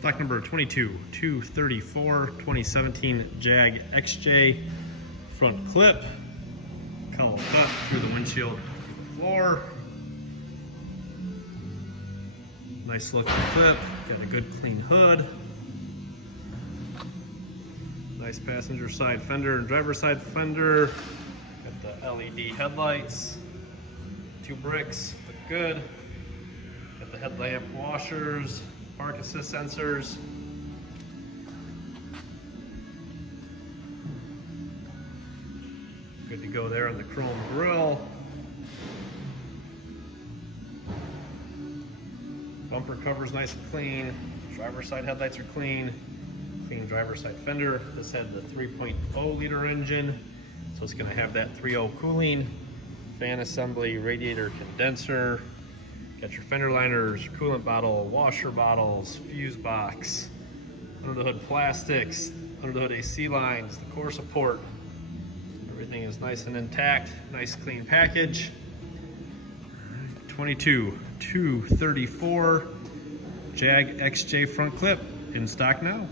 Stock number 22234, 2017 Jag XJ. Front clip, cowl cut through the windshield to the floor. Nice looking clip, got a good clean hood. Nice passenger side fender and driver side fender. Got the LED headlights. 2 bricks, look good. Got the headlamp washers, park assist sensors. Good to go there on the chrome grille. Bumper cover's nice and clean. Driver side headlights are clean. Clean driver side fender. This had the 3.0 liter engine, so it's going to have that 3.0 cooling. Fan assembly, radiator condenser. Got your fender liners, coolant bottle, washer bottles, fuse box, under the hood plastics, under the hood AC lines, the core support. Everything is nice and intact, nice clean package. 22234 Jag XJ front clip in stock now.